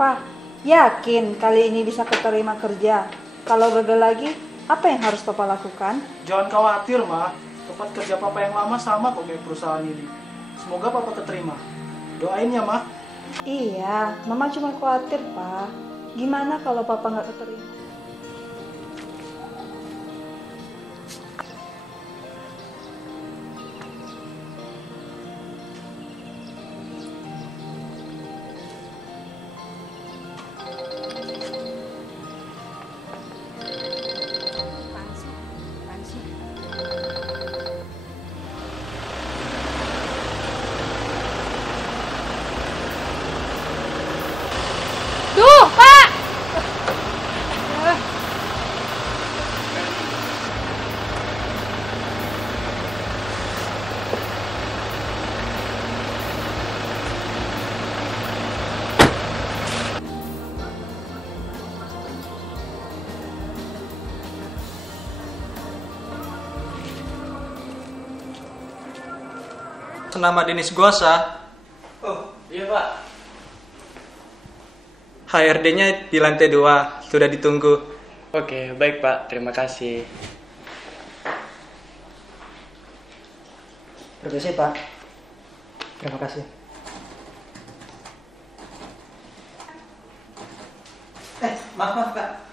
Pak, yakin kali ini bisa keterima kerja? Kalau gagal lagi, apa yang harus Papa lakukan? Jangan khawatir, Ma. Tempat kerja Papa yang lama sama kok kayak perusahaan ini. Semoga Papa keterima. Doain ya, Ma. Iya, Mama cuma khawatir, Pak. Gimana kalau Papa nggak keterima? Duh, Pak! Nama Denis Gosa. Oh, iya Pak. HRD-nya di lantai 2, sudah ditunggu. Oke, baik Pak. Terima kasih. Permisi, Pak. Terima kasih. Maaf Kak.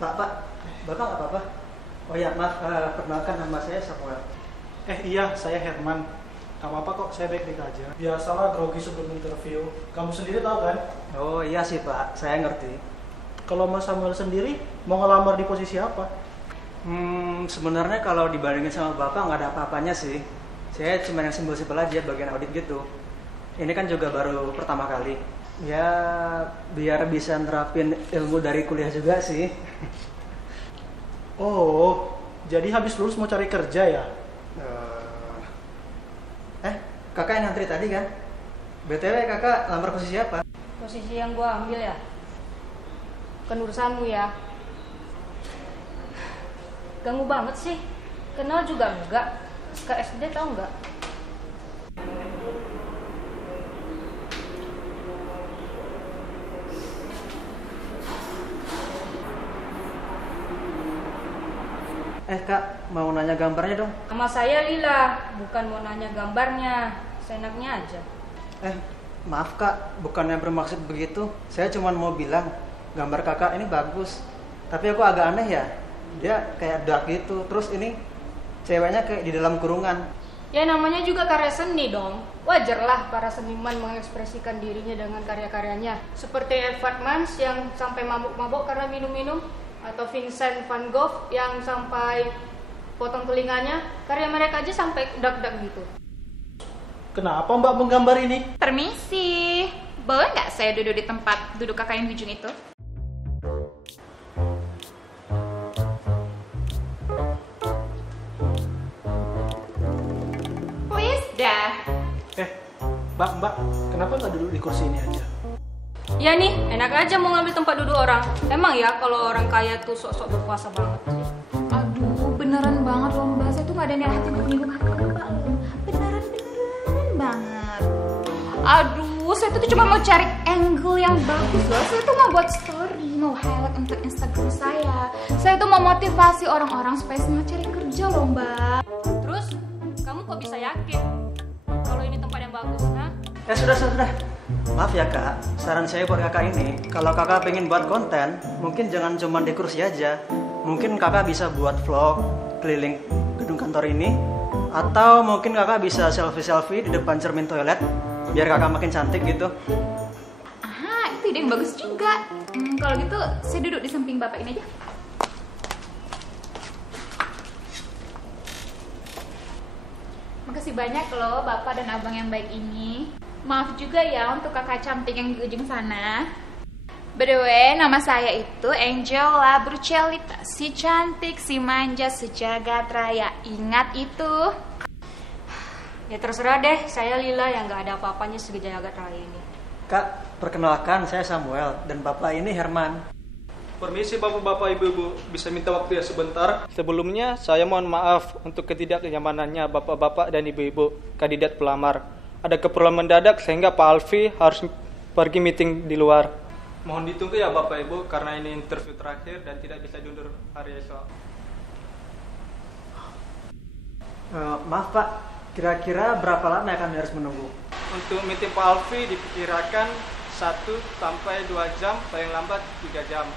Pak, Bapak nggak apa-apa? Oh ya, maaf, perkenalkan nama saya Samuel. Iya, saya Herman. Gak apa-apa kok, saya baik-baik aja. Biasalah grogi sebelum interview. Kamu sendiri tahu kan? Oh iya sih Pak, saya ngerti. Kalau Mas Samuel sendiri, mau ngelamar di posisi apa? Sebenarnya kalau dibandingin sama Bapak nggak ada apa-apanya sih. Saya cuma yang simpel-simpel aja, bagian audit gitu. Ini kan juga baru pertama kali. Ya, biar bisa nerapin ilmu dari kuliah juga sih. Oh, jadi habis lulus mau cari kerja ya? Kakak yang ngantri tadi kan? BTW kakak lamar posisi apa? Posisi yang gua ambil ya? Kan urusanmu ya. Ganggu banget sih. Kenal juga enggak. Ke SD tau enggak? Kak, mau nanya gambarnya dong? Sama saya Lila, bukan mau nanya gambarnya. Seenaknya aja. Maaf kak, bukannya bermaksud begitu. Saya cuma mau bilang, gambar kakak ini bagus. Tapi aku agak aneh ya, dia kayak dark gitu. Terus ini, ceweknya kayak di dalam kurungan. Ya namanya juga karya seni dong. Wajarlah para seniman mengekspresikan dirinya dengan karya-karyanya. Seperti Edvard Munch yang sampai mabuk-mabuk karena minum-minum. Atau Vincent van Gogh yang sampai potong telinganya. Karya mereka aja sampai dak-dak gitu. Kenapa Mbak menggambar ini? Permisi, boleh nggak saya duduk di tempat duduk kakak yang ujung itu? Please dah. Mbak, kenapa nggak duduk di kursi ini aja? Ya nih, enak aja mau ngambil tempat duduk orang. Emang ya kalau orang kaya tuh sok-sok berkuasa banget sih. Aduh, beneran banget loh Mbak. Saya tuh nggak ada niat hati untuk menyinggung hati Mbak loh. Beneran banget. Aduh, saya tuh cuma mau cari angle yang bagus loh. Saya tuh mau buat story, mau highlight untuk Instagram saya. Saya tuh mau motivasi orang-orang supaya semangat cari kerja loh Mbak. Terus, kamu kok bisa yakin kalau ini tempat yang bagus, ha? Sudah. Maaf ya kak, saran saya buat kakak ini, kalau kakak pengen buat konten, mungkin jangan cuma di kursi aja. Mungkin kakak bisa buat vlog keliling gedung kantor ini, atau mungkin kakak bisa selfie-selfie di depan cermin toilet, biar kakak makin cantik gitu. Aha, itu ide yang bagus juga. Kalau gitu, saya duduk di samping bapak ini aja. Makasih banyak loh bapak dan abang yang baik ini. Maaf juga ya untuk kakak cantik yang di ujung sana. By the way, nama saya itu Angela Brucelita, si cantik, si manja, sejagat raya. Ingat itu. Ya terserah deh, saya Lila yang gak ada apa-apanya sejagat raya ini. Kak, perkenalkan saya Samuel dan bapak ini Herman. Permisi bapak-bapak ibu-ibu, bisa minta waktu ya sebentar? Sebelumnya saya mohon maaf untuk ketidaknyamanannya bapak-bapak dan ibu-ibu kandidat pelamar. Ada keperluan mendadak sehingga Pak Alfi harus pergi meeting di luar. Mohon ditunggu ya bapak ibu karena ini interview terakhir dan tidak bisa diundur hari esok. Maaf Pak, kira-kira berapa lama kami harus menunggu? Untuk meeting Pak Alfi diperkirakan 1 sampai 2 jam, paling lambat 3 jam.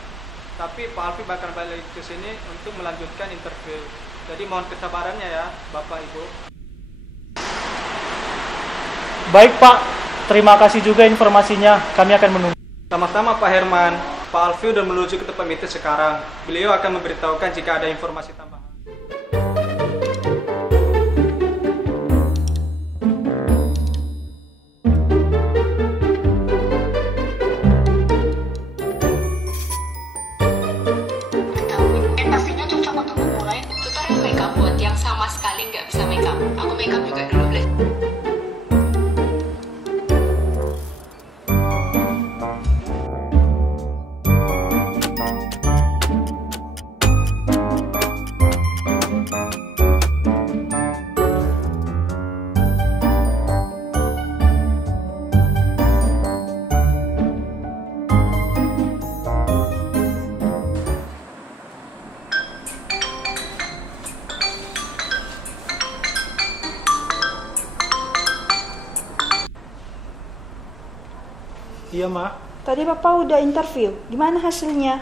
Tapi Pak Alfi bakal balik ke sini untuk melanjutkan interview. Jadi mohon kesabarannya ya Bapak Ibu. Baik Pak, terima kasih juga informasinya. Kami akan menunggu. Sama-sama Pak Herman. Pak Alfi udah menuju ke tempat meeting sekarang. Beliau akan memberitahukan jika ada informasi tambahan. Pastinya cocok untuk memulai tutorial makeup buat yang sama sekali nggak bisa makeup. Aku makeup juga dulu deh. Iya, Ma. Tadi Bapak udah interview, gimana hasilnya?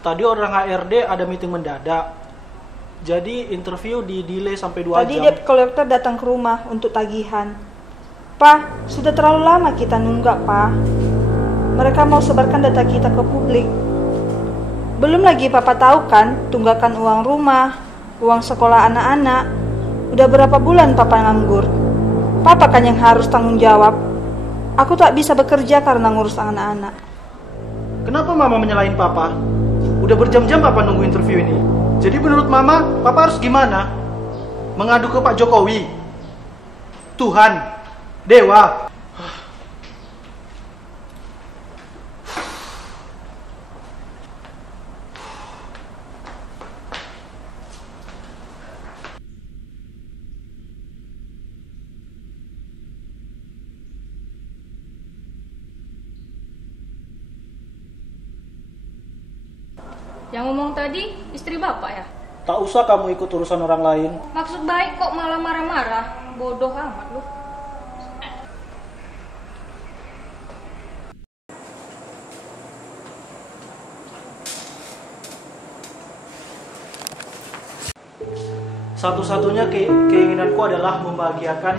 Tadi orang HRD ada meeting mendadak. Jadi interview di delay sampai 2 Tadi jam. debt collector datang ke rumah untuk tagihan. Pak, sudah terlalu lama kita nunggak, Pak. Mereka mau sebarkan data kita ke publik. Belum lagi Papa tahu kan, tunggakan uang rumah, uang sekolah anak-anak. Udah berapa bulan Papa nganggur. Papa kan yang harus tanggung jawab. Aku tak bisa bekerja karena ngurus anak-anak. Kenapa Mama menyalahin Papa? Udah berjam-jam Papa nunggu interview ini. Jadi menurut Mama, Papa harus gimana? Mengadu ke Pak Jokowi? Tuhan? Dewa? Yang ngomong tadi istri bapak ya? Tak usah kamu ikut urusan orang lain. Maksud baik kok malah marah-marah. Bodoh amat lu. Satu-satunya keinginanku adalah membahagiakan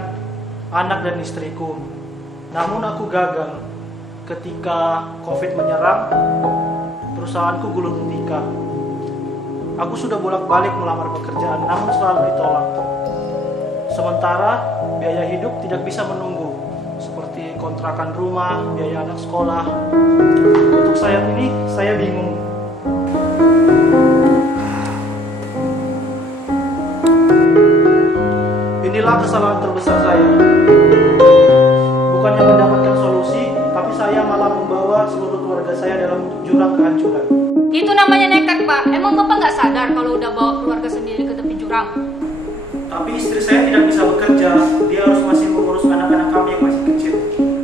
anak dan istriku. Namun aku gagal. Ketika COVID menyerang, perusahaanku gulung tikar. Aku sudah bolak-balik melamar pekerjaan, namun selalu ditolak. Sementara biaya hidup tidak bisa menunggu, seperti kontrakan rumah, biaya anak sekolah. Untuk saat ini, saya bingung. Inilah kesalahan terbesar saya. Bukannya mendapatkan solusi, tapi saya malah membawa seluruh keluarga saya dalam jurang kehancuran. Itu namanya nekat, Pak. Emang Bapak nggak sadar kalau udah bawa keluarga sendiri ke tepi jurang? Tapi istri saya tidak bisa bekerja, dia harus masih mengurus anak-anak kami yang masih kecil.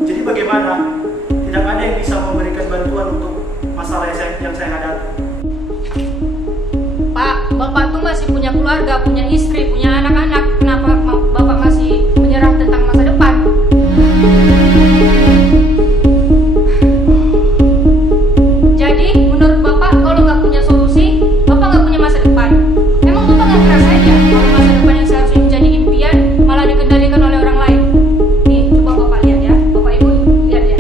Jadi bagaimana? Tidak ada yang bisa memberikan bantuan untuk masalah yang saya hadapi. Pak, Bapak tuh masih punya keluarga, punya istri, punya anak-anak. Kenapa Bapak masih menyerah tentang masa depan? Jadi, menurut Bapak, kalau nggak punya solusi, Bapak nggak punya masa depan. Emang Bapak nggak ngerasa aja kalau masa depan yang seharusnya menjadi impian malah dikendalikan oleh orang lain? Nih, coba Bapak lihat ya. Bapak Ibu, lihat ya.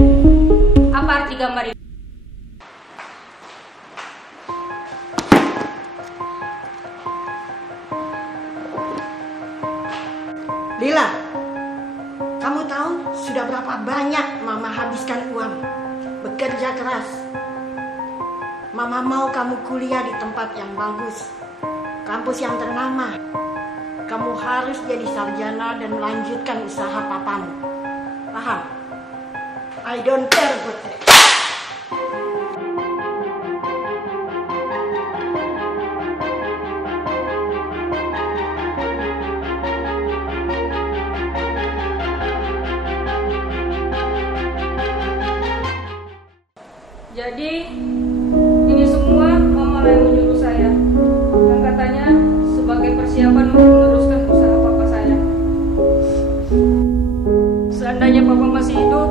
Apa arti gambar ini? Berapa banyak Mama habiskan uang bekerja keras. Mama mau kamu kuliah di tempat yang bagus, kampus yang ternama. Kamu harus jadi sarjana dan melanjutkan usaha papamu. Paham? I don't care, Putri. Jadi ini semua Mama yang menyuruh saya, yang katanya sebagai persiapan untuk meneruskan usaha papa saya. Seandainya papa masih hidup,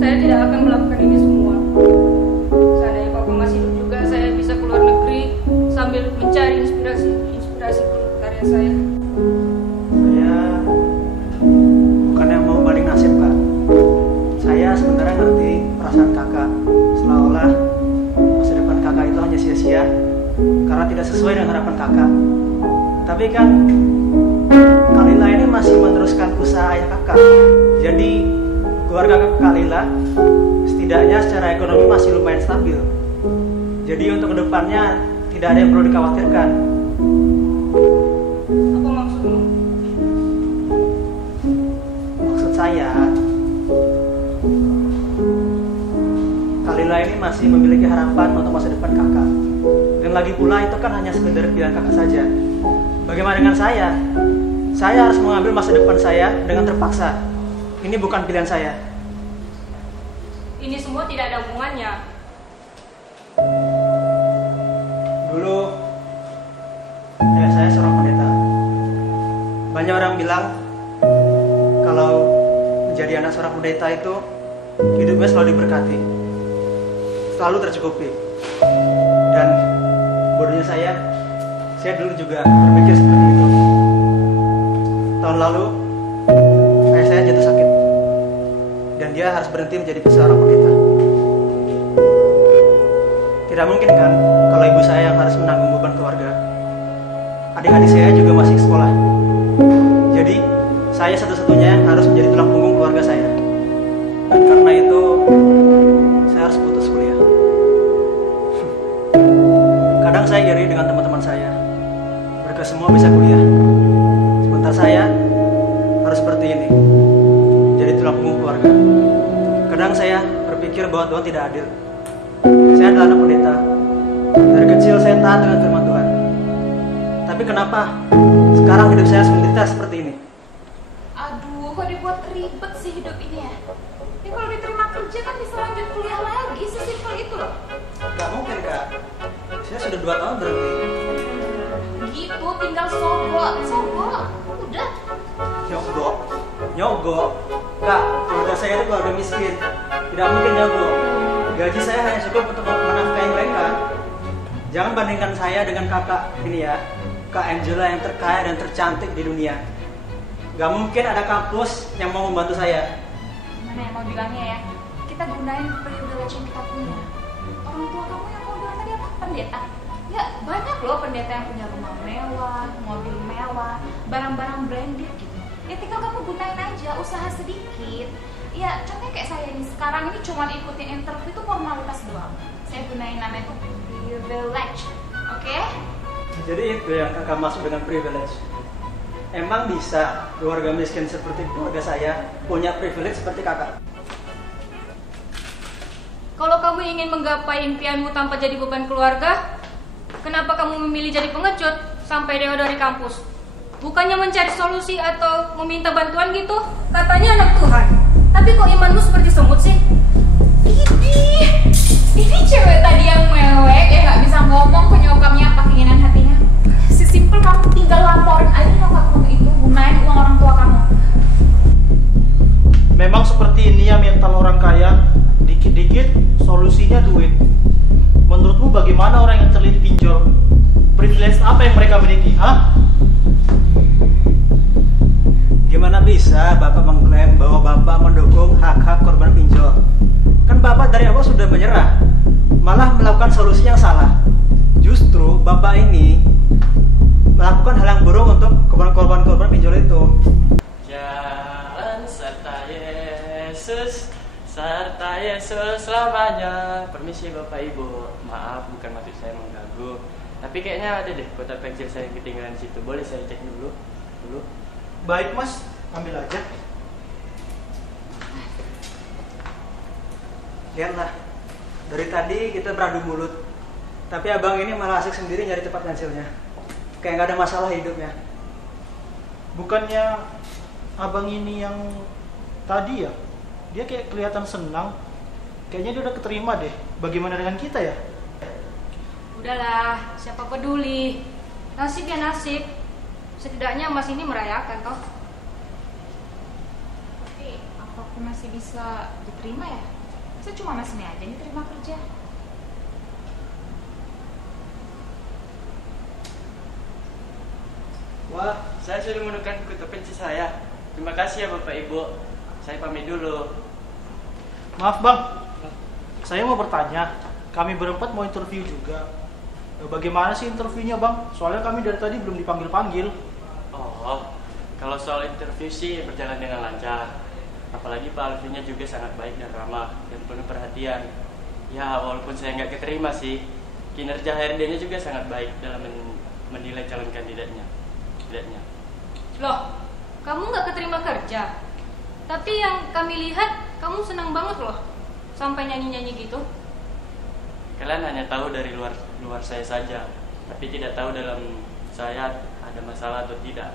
saya tidak akan melakukan ini semua. Seandainya papa masih hidup juga, saya bisa keluar negeri sambil mencari inspirasi karya saya. Saya bukannya mau balik nasib, Kak. Saya sebenarnya ngerti perasaan kakak. Seolah-olah masa depan kakak itu hanya sia-sia karena tidak sesuai dengan harapan kakak. Tapi kan Kak Lila ini masih meneruskan usaha ayah kakak. Jadi keluarga Kak Lila setidaknya secara ekonomi masih lumayan stabil. Jadi untuk kedepannya tidak ada yang perlu dikhawatirkan. Apa maksudmu? Maksud saya, Kak Lila ini masih memiliki harapan untuk masa depan kakak. Dan lagi pula itu kan hanya sekedar pilihan kakak saja. Bagaimana dengan saya? Saya harus mengambil masa depan saya dengan terpaksa. Ini bukan pilihan saya. Ini semua tidak ada hubungannya. Dulu ayah saya seorang pendeta. Banyak orang bilang kalau menjadi anak seorang pendeta itu hidupnya selalu diberkati, selalu tercukupi. Dan bodohnya saya dulu juga berpikir seperti itu. Tahun lalu ayah saya jatuh sakit dan dia harus berhenti menjadi seorang pendeta. Tidak mungkin kan kalau ibu saya yang harus menanggung beban keluarga. Adik-adik saya juga masih sekolah. Jadi saya satu-satunya yang harus menjadi tulang punggung keluarga saya. Dan karena itu saya harus putus kuliah. Kadang saya iri dengan teman-teman saya. Mereka semua bisa kuliah. Sementara saya harus seperti ini, jadi tulang punggung keluarga. Kadang saya berpikir bahwa Tuhan tidak adil. Saya adalah anak pendeta. Dari kecil saya taat dengan firman Tuhan. Tapi kenapa sekarang hidup saya menderita seperti ini? Aduh, kok dibuat ribet sih hidup ini ya? Ini kalau diterima kerja kan bisa lanjut kuliah lagi, sesimpel itu loh. Gak mungkin, Kak. Saya sudah 2 tahun berhenti. Gitu, tinggal sogok. Udah. Nyogok. Kak, keluarga saya itu keluarga miskin. Tidak mungkin nyogok. Gaji saya hanya cukup untuk menafkahi mereka. Jangan bandingkan saya dengan kakak ini ya, Kak Angela yang terkaya dan tercantik di dunia. Gak mungkin ada kampus yang mau membantu saya. Gimana ya mau bilangnya ya? Kita gunain privilege yang kita punya. Orang tua kamu yang mau bilang tadi apa? Pendeta. Ya banyak loh pendeta yang punya rumah mewah, mobil mewah, barang-barang branded gitu. Ya tinggal kamu gunain aja, usaha sedikit. Ya contohnya kayak saya ini sekarang ini cuma ikutin interview itu formalitas doang. Saya gunain namanya itu privilege, oke? Jadi itu yang kakak masuk dengan privilege. Emang bisa keluarga miskin seperti keluarga saya punya privilege seperti kakak? Kalau kamu ingin menggapai impianmu tanpa jadi beban keluarga, kenapa kamu memilih jadi pengecut sampai dewa dari kampus? Bukannya mencari solusi atau meminta bantuan gitu? Katanya anak Tuhan, tapi kok imanmu seperti semut sih? Ini cewek tadi yang mewek ya nggak bisa ngomong ke nyokapnya apa keinginan hatinya. Sesimpel kamu tinggal laporin aja nyokap kamu itu gunain uang orang tua kamu. Memang seperti ini ya mental orang kaya, dikit-dikit solusinya duit. Menurutmu bagaimana orang yang terlilit pinjol? Privilege apa yang mereka miliki, ha? Gimana bisa Bapak mengklaim bahwa Bapak mendukung hak-hak korban pinjol? Kan Bapak dari awal sudah menyerah, malah melakukan solusi yang salah. Justru Bapak ini melakukan hal yang buruk untuk korban-korban pinjol itu. Jalan serta Yesus Yesus serta Yesus selamanya. Permisi Bapak Ibu, maaf bukan maksud saya mengganggu, tapi kayaknya ada deh kotak pensil saya yang ketinggalan di situ. Boleh saya cek dulu? Baik mas, ambil aja. Lihatlah, dari tadi kita beradu mulut, tapi abang ini malah asik sendiri nyari tempat pensilnya. Kayak nggak ada masalah hidupnya. Bukannya abang ini yang tadi ya? Dia kayak kelihatan senang. Kayaknya dia udah keterima deh. Bagaimana dengan kita ya? Udahlah, siapa peduli. Nasib ya nasib. Setidaknya Mas ini merayakan toh. Tapi apa aku masih bisa diterima ya? Saya cuma Mas ini aja nih terima kerja. Wah, saya sudah menemukan kotak pensil saya. Terima kasih ya Bapak Ibu. Saya pamit dulu. Maaf bang, saya mau bertanya. Kami berempat mau interview juga. Bagaimana sih interviewnya bang? Soalnya kami dari tadi belum dipanggil-panggil. Oh, kalau soal interview sih berjalan dengan lancar. Apalagi Pak Alfinya juga sangat baik dan ramah dan penuh perhatian. Ya, walaupun saya nggak keterima sih, kinerja HRD-nya juga sangat baik dalam menilai calon kandidatnya. Loh, kamu nggak keterima kerja? Tapi yang kami lihat, kamu senang banget loh. Sampai nyanyi-nyanyi gitu. Kalian hanya tahu dari luar saya saja, tapi tidak tahu dalam saya ada masalah atau tidak.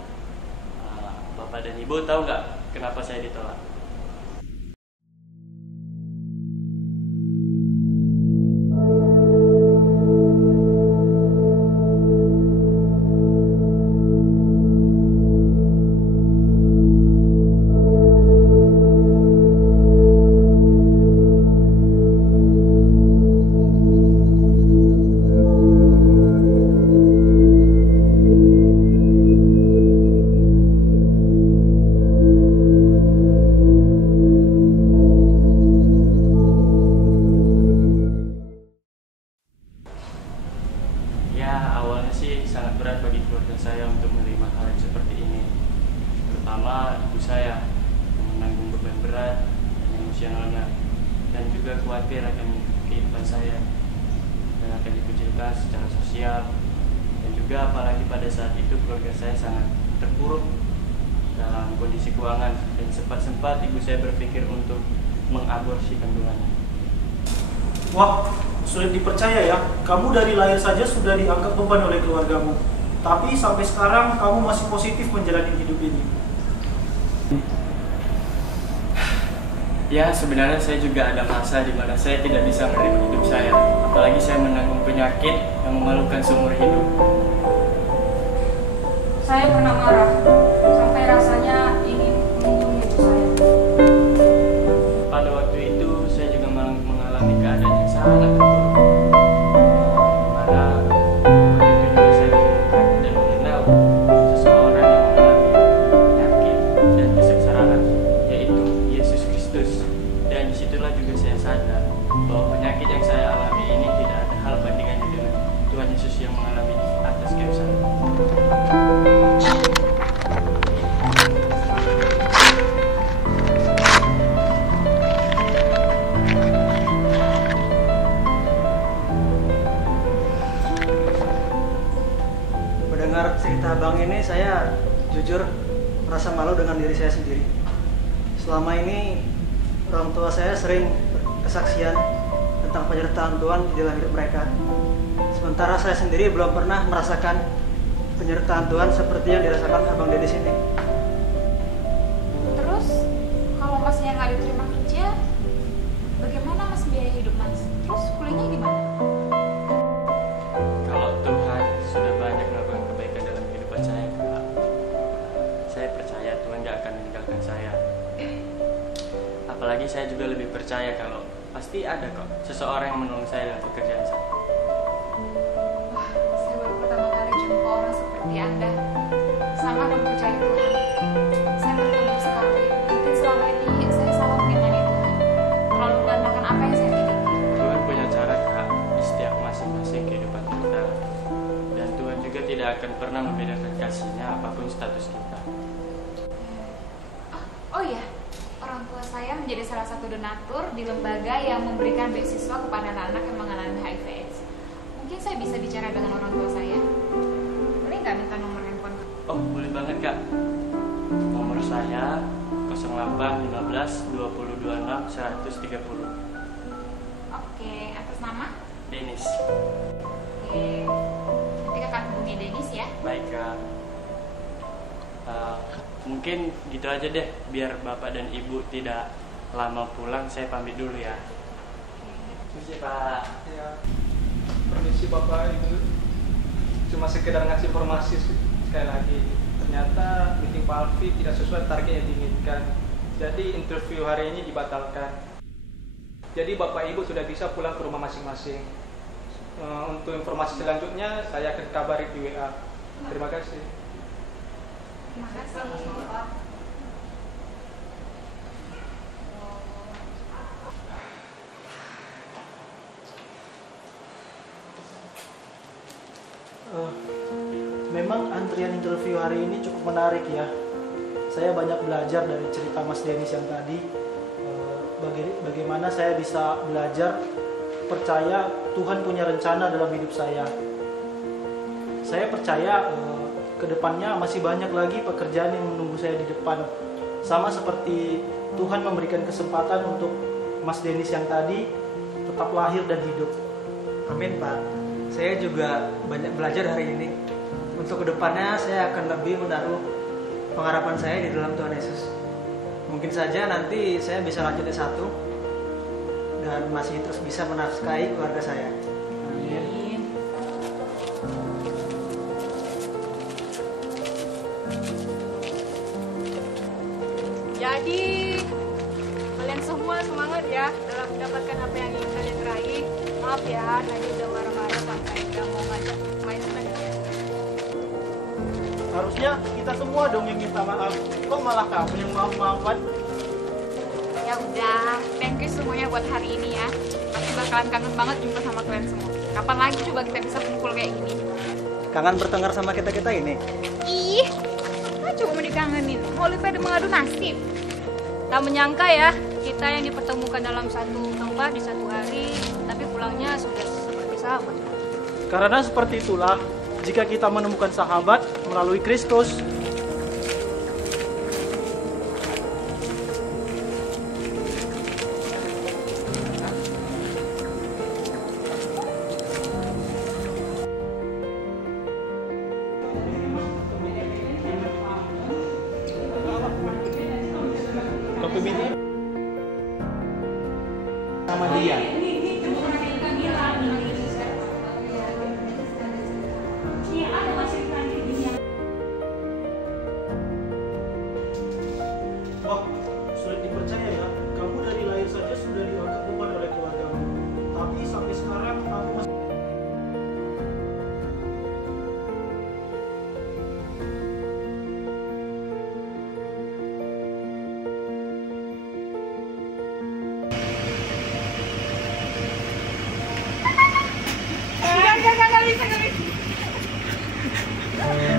Bapak dan Ibu tahu nggak kenapa saya ditolak? Sangat berat bagi keluarga saya untuk menerima hal yang seperti ini, terutama ibu saya yang menanggung beban berat dan emosionalnya, dan juga khawatir akan kehidupan saya dan akan dikucilkan secara sosial, dan juga apalagi pada saat itu keluarga saya sangat terpuruk dalam kondisi keuangan, dan sempat-sempat ibu saya berpikir untuk mengaborsi kandungannya. Wah, sulit dipercaya ya. Kamu dari lahir saja sudah dianggap beban oleh keluargamu. Tapi sampai sekarang kamu masih positif menjalani hidup ini. Ya, sebenarnya saya juga ada masa di mana saya tidak bisa menerima hidup saya. Apalagi saya menanggung penyakit yang memalukan seumur hidup. Saya pernah marah. Sampai rasanya ingin membunuh ibu saya. Pada waktu itu saya juga mengalami keadaan yang sangat terpuruk. Mendengar cerita abang ini, saya jujur merasa malu dengan diri saya sendiri. Selama ini orang tua saya sering kesaksian tentang penyertaan Tuhan di dalam hidup mereka. Sementara saya sendiri belum pernah merasakan penyertaan Tuhan seperti yang dirasakan abang di sini. Terus kalau masnya nggak diterima kerja, bagaimana mas biaya hidup mas? Terus kuliahnya gimana? Kalau Tuhan sudah banyak melakukan kebaikan dalam kehidupan saya, Kak, saya percaya Tuhan gak akan meninggalkan saya. Apalagi saya juga lebih percaya kalau pasti ada kok seseorang yang menolong saya dalam pekerjaan saya. Wah, saya baru pertama kali jumpa orang seperti Anda. Sangat mempercayai Tuhan. Saya bertemu sekali. Mungkin selama ini saya salah mengenali Tuhan. Terlalu mengandalkan apa yang saya miliki. Tuhan punya cara, Kak, di setiap masing-masing kehidupan kita. Dan Tuhan juga tidak akan pernah membedakan kasih-Nya apapun status kita. Oh iya, orang tua saya menjadi salah satu satu donatur di lembaga yang memberikan beasiswa kepada anak-anak yang mengalami HIV/AIDS. Mungkin saya bisa bicara dengan orang tua saya. Boleh nggak minta nomor handphone? Oh, boleh banget Kak. Nomor saya 0815 2026 130. Oke, atas nama? Denis. Oke, nanti kakak hubungi Denis ya. Baik Kak. Mungkin gitu aja deh, biar Bapak dan Ibu tidak lama pulang. Saya pamit dulu ya. Permisi Pak. Ya, permisi Bapak Ibu. Cuma sekedar ngasih informasi sekali lagi. Ternyata meeting Pak Alfi tidak sesuai target yang diinginkan. Jadi interview hari ini dibatalkan. Jadi Bapak Ibu sudah bisa pulang ke rumah masing-masing. Untuk informasi selanjutnya saya akan kabari di WA. Terima kasih. Terima kasih. Memang antrian interview hari ini cukup menarik ya. Saya banyak belajar dari cerita Mas Denis yang tadi. Bagaimana saya bisa belajar percaya Tuhan punya rencana dalam hidup saya. Saya percaya kedepannya masih banyak lagi pekerjaan yang menunggu saya di depan. Sama seperti Tuhan memberikan kesempatan untuk Mas Denis yang tadi tetap lahir dan hidup. Amin Pak. Saya juga banyak belajar hari ini. Untuk kedepannya saya akan lebih menaruh pengharapan saya di dalam Tuhan Yesus. Mungkin saja nanti saya bisa lanjut S1 dan masih terus bisa menafkahi keluarga saya. Amin. Jadi kalian semua semangat ya dalam mendapatkan apa yang ingin kalian raih. Maaf ya, tadi udah marah-marah sampai nggak mau ngajak main sebenarnya. Harusnya kita semua dong yang minta maaf. Kok malah kamu yang maaf-maafan? Ya udah, thank you semuanya buat hari ini ya. Pasti bakalan kangen banget jumpa sama kalian semua. Kapan lagi coba kita bisa kumpul kayak gini? Kangen bertengkar sama kita-kita ini? Ih, apa coba mau dikangenin? Mau lu pada mengadu nasib? Tak menyangka ya, kita yang dipertemukan dalam satu tempat di satu hari, tapi pulangnya sudah seperti sahabat. Karena seperti itulah, jika kita menemukan sahabat melalui Kristus, kepemimpinan sama dia. Wah, sulit dipercaya ya. Kamu dari lahir saja sudah dianggap beban oleh keluargamu. Tapi sampai sekarang kamu masih... Enggak bisa.